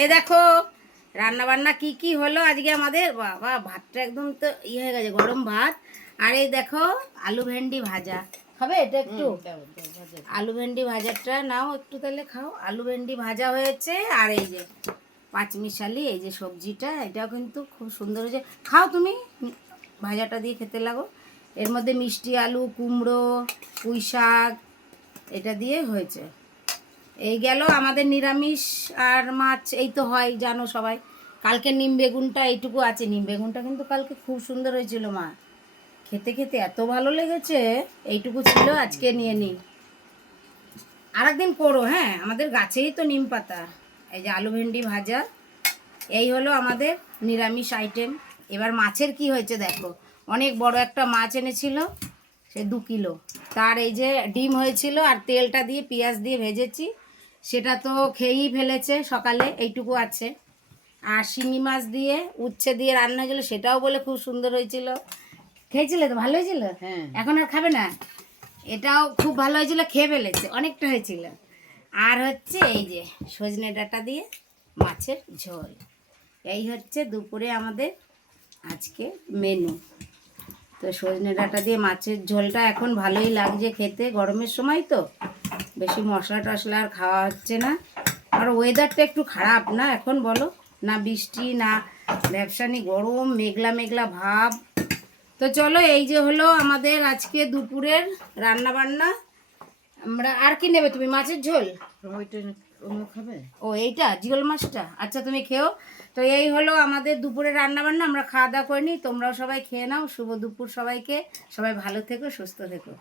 এই দেখো রান্না বান্না কি কি হলো আজকে আমাদের। বাবা ভাতটা একদম তো ইয়ে হয়ে গেছে, গরম ভাত। আর এই দেখো আলু ভেন্ডি ভাজা, খাবে এটা একটু? আলু ভেন্ডি ভাজাটা নাও একটু, তাহলে খাও। আলু ভেন্ডি ভাজা হয়েছে। আর এই যে পাঁচমিশালি এই যে সবজিটা, এটাও কিন্তু খুব সুন্দর হয়েছে। খাও তুমি, ভাজাটা দিয়ে খেতে লাগো। এর মধ্যে মিষ্টি আলু, কুমড়ো, পুঁই শাক এটা দিয়ে হয়েছে। এই গেল আমাদের নিরামিষ। আর মাছ এই তো হয়, জানো সবাই। কালকে নিম বেগুনটা এইটুকু আছে। নিম বেগুনটা কিন্তু কালকে খুব সুন্দর হয়েছিল মা, খেতে খেতে এত ভালো লেগেছে। এইটুকু ছিল, আজকে নিয়ে নিই। আর একদিন করো, হ্যাঁ, আমাদের গাছেই তো নিম পাতা। এই যে আলু ভেন্ডি ভাজা, এই হলো আমাদের নিরামিষ আইটেম। এবার মাছের কি হয়েছে দেখো। অনেক বড় একটা মাছ এনেছিল, সে 2 কিলো। তার এই যে ডিম হয়েছিল, আর তেলটা দিয়ে পেঁয়াজ দিয়ে ভেজেছি, সেটা তো খেয়েই ফেলেছে সকালে, এইটুকু আছে। আর শিঙি মাছ দিয়ে উচ্ছে দিয়ে রান্না হয়েছিল, সেটাও বলে খুব সুন্দর হয়েছিল। খেয়েছিলে তো? ভালো হয়েছিল? হ্যাঁ। এখন আর খাবে না? এটাও খুব ভালো হয়েছিল, খেয়ে ফেলেছে, অনেকটা হয়েছিল। আর হচ্ছে এই যে সজনে ডাঁটা দিয়ে মাছের ঝোল। এই হচ্ছে দুপুরে আমাদের আজকে মেনু। তো সজনে ডাঁটা দিয়ে মাছের ঝোলটা এখন ভালোই লাগছে খেতে, গরমের সময় তো বেশি মশলা টশলা আর খাওয়া হচ্ছে না। আর ওয়েদারটা একটু খারাপ না এখন, বলো? না বৃষ্টি না ব্যবসানি, গরম মেঘলা মেঘলা ভাব। তো চলো, এই যে হলো আমাদের আজকে দুপুরের রান্না বান্না। আমরা আর কি নেবে তুমি? মাছের ঝোল? ওইটা অন্য খাবে? ও এইটা জিওল মাছটা, আচ্ছা তুমি খেও। তো এই হলো আমাদের দুপুরের রান্না বান্না। আমরা খাওয়া দাওয়া করিনি, তোমরাও সবাই খেয়ে নাও। শুভ দুপুর সবাইকে। সবাই ভালো থেকো, সুস্থ থেকো।